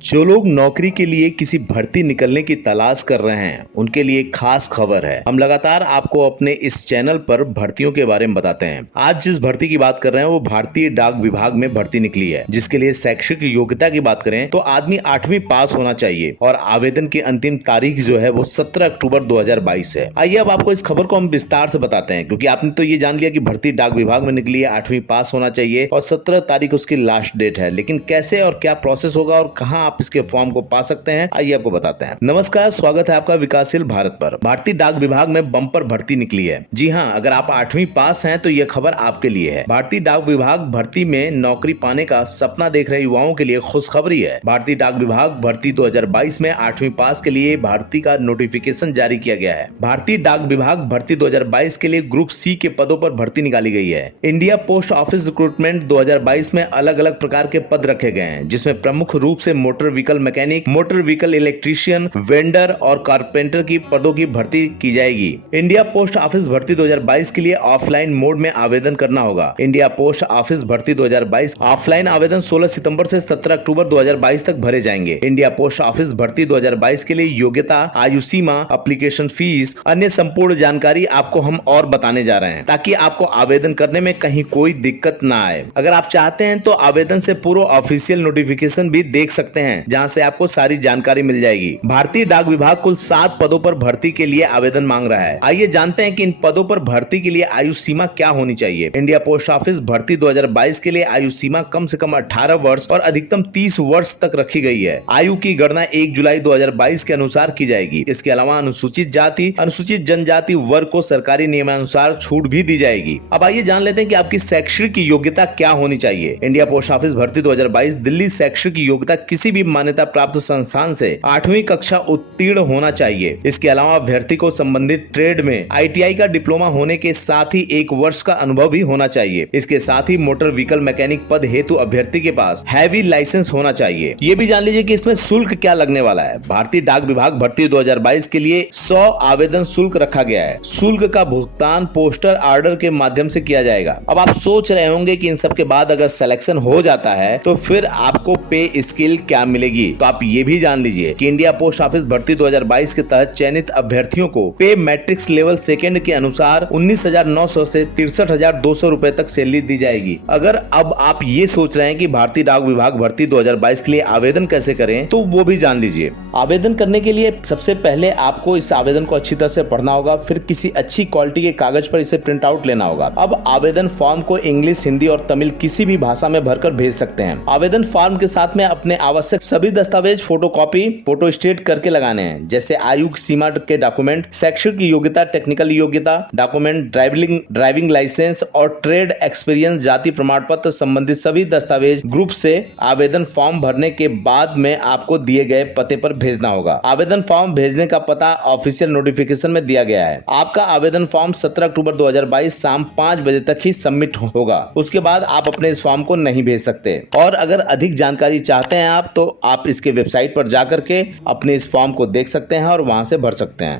जो लोग नौकरी के लिए किसी भर्ती निकलने की तलाश कर रहे हैं उनके लिए एक खास खबर है। हम लगातार आपको अपने इस चैनल पर भर्तियों के बारे में बताते हैं। आज जिस भर्ती की बात कर रहे हैं वो भारतीय डाक विभाग में भर्ती निकली है, जिसके लिए शैक्षिक योग्यता की बात करें तो आदमी 8वीं पास होना चाहिए और आवेदन की अंतिम तारीख जो है वो 17 अक्टूबर 2022 है। आइए अब आपको इस खबर को हम विस्तार से बताते हैं, क्योंकि आपने तो ये जान लिया कि भर्ती डाक विभाग में निकली है, 8वीं पास होना चाहिए और 17 तारीख उसकी लास्ट डेट है। लेकिन कैसे और क्या प्रोसेस होगा और कहाँ आप इसके फॉर्म को पा सकते हैं, आइए आपको बताते हैं। नमस्कार, स्वागत है आपका विकासशील भारत पर। भारतीय डाक विभाग में बम्पर भर्ती निकली है। जी हाँ, अगर आप 8वीं पास हैं तो यह खबर आपके लिए है। भारतीय डाक विभाग भर्ती में नौकरी पाने का सपना देख रहे युवाओं के लिए खुशखबरी है। भारतीय डाक विभाग भर्ती 2022 में 8वीं पास के लिए भर्ती का नोटिफिकेशन जारी किया गया है। भारतीय डाक विभाग भर्ती 2022 के लिए ग्रुप सी के पदों पर भर्ती निकाली गई है। इंडिया पोस्ट ऑफिस रिक्रूटमेंट 2022 में अलग अलग प्रकार के पद रखे गए हैं, जिसमें प्रमुख रूप से motor vehicle mechanic, motor vehicle electrician, vendor और कारपेंटर की पदों की भर्ती की जाएगी। इंडिया पोस्ट ऑफिस भर्ती 2022 के लिए ऑफलाइन मोड में आवेदन करना होगा। इंडिया पोस्ट ऑफिस भर्ती 2022 ऑफलाइन आवेदन 16 सितंबर से 17 अक्टूबर 2022 तक भरे जाएंगे। इंडिया पोस्ट ऑफिस भर्ती 2022 के लिए योग्यता, आयु सीमा, एप्लीकेशन फीस, अन्य संपूर्ण जानकारी आपको हम और बताने जा रहे हैं, ताकि आपको आवेदन करने में कहीं कोई दिक्कत ना आए। अगर आप चाहते हैं तो आवेदन से पूर्व ऑफिशियल नोटिफिकेशन भी देख सकते हैं, जहां से आपको सारी जानकारी मिल जाएगी। भारतीय डाक विभाग कुल 7 पदों पर भर्ती के लिए आवेदन मांग रहा है। आइए जानते हैं कि इन पदों पर भर्ती के लिए आयु सीमा क्या होनी चाहिए। इंडिया पोस्ट ऑफिस भर्ती 2022 के लिए आयु सीमा कम से कम 18 वर्ष और अधिकतम 30 वर्ष तक रखी गई है। आयु की गणना 1 जुलाई 2022 के अनुसार की जाएगी। इसके अलावा अनुसूचित जाति, अनुसूचित जनजाति वर्ग को सरकारी नियमानुसार छूट भी दी जाएगी। अब आइए जान लेते हैं कि आपकी शैक्षिक योग्यता क्या होनी चाहिए। इंडिया पोस्ट ऑफिस भर्ती 2022 दिल्ली शैक्षिक योग्यता किसी भी मान्यता प्राप्त संस्थान से 8वीं कक्षा उत्तीर्ण होना चाहिए। इसके अलावा अभ्यर्थी को संबंधित ट्रेड में ITI का डिप्लोमा होने के साथ ही 1 वर्ष का अनुभव भी होना चाहिए। इसके साथ ही मोटर व्हीकल मैकेनिक पद हेतु अभ्यर्थी के पास हैवी लाइसेंस होना चाहिए। ये भी जान लीजिए कि इसमें शुल्क क्या लगने वाला है। भारतीय डाक विभाग भर्ती 2022 के लिए 100 आवेदन शुल्क रखा गया है। शुल्क का भुगतान पोस्टर ऑर्डर के माध्यम से किया जाएगा। अब आप सोच रहे होंगे कि इन सब के बाद अगर सिलेक्शन हो जाता है तो फिर आपको पे स्केल क्या मिलेगी, तो आप ये भी जान लीजिए कि इंडिया पोस्ट ऑफिस भर्ती 2022 के तहत चयनित अभ्यर्थियों को पे मैट्रिक्स लेवल सेकंड के अनुसार 19,900 से 63,200 रुपए तक सैलरी दी जाएगी। अगर अब आप ये सोच रहे हैं कि भारतीय डाक विभाग भर्ती 2022 के लिए आवेदन कैसे करें, तो वो भी जान लीजिए। आवेदन करने के लिए सबसे पहले आपको इस आवेदन को अच्छी तरह से पढ़ना होगा, फिर किसी अच्छी क्वालिटी के कागज पर इसे प्रिंट आउट लेना होगा। अब आवेदन फॉर्म को इंग्लिश, हिंदी और तमिल किसी भी भाषा में भरकर भेज सकते हैं। आवेदन फॉर्म के साथ में अपने आवश्यक सभी दस्तावेज फोटोकॉपी, फोटो स्टेट करके लगाने हैं, जैसे आयु सीमा के डॉक्यूमेंट, शैक्षिक योग्यता, टेक्निकल योग्यता डॉक्यूमेंट, ड्राइविंग लाइसेंस और ट्रेड एक्सपीरियंस, जाति प्रमाण पत्र संबंधित सभी दस्तावेज ग्रुप से आवेदन फॉर्म भरने के बाद में आपको दिए गए पते पर भेजना होगा। आवेदन फॉर्म भेजने का पता ऑफिशियल नोटिफिकेशन में दिया गया है। आपका आवेदन फॉर्म 17 अक्टूबर 2022 शाम 5 बजे तक ही सबमिट होगा। उसके बाद आप अपने इस फॉर्म को नहीं भेज सकते। और अगर अधिक जानकारी चाहते हैं आप, तो आप इसके वेबसाइट पर जाकर के अपने इस फॉर्म को देख सकते हैं और वहां से भर सकते हैं।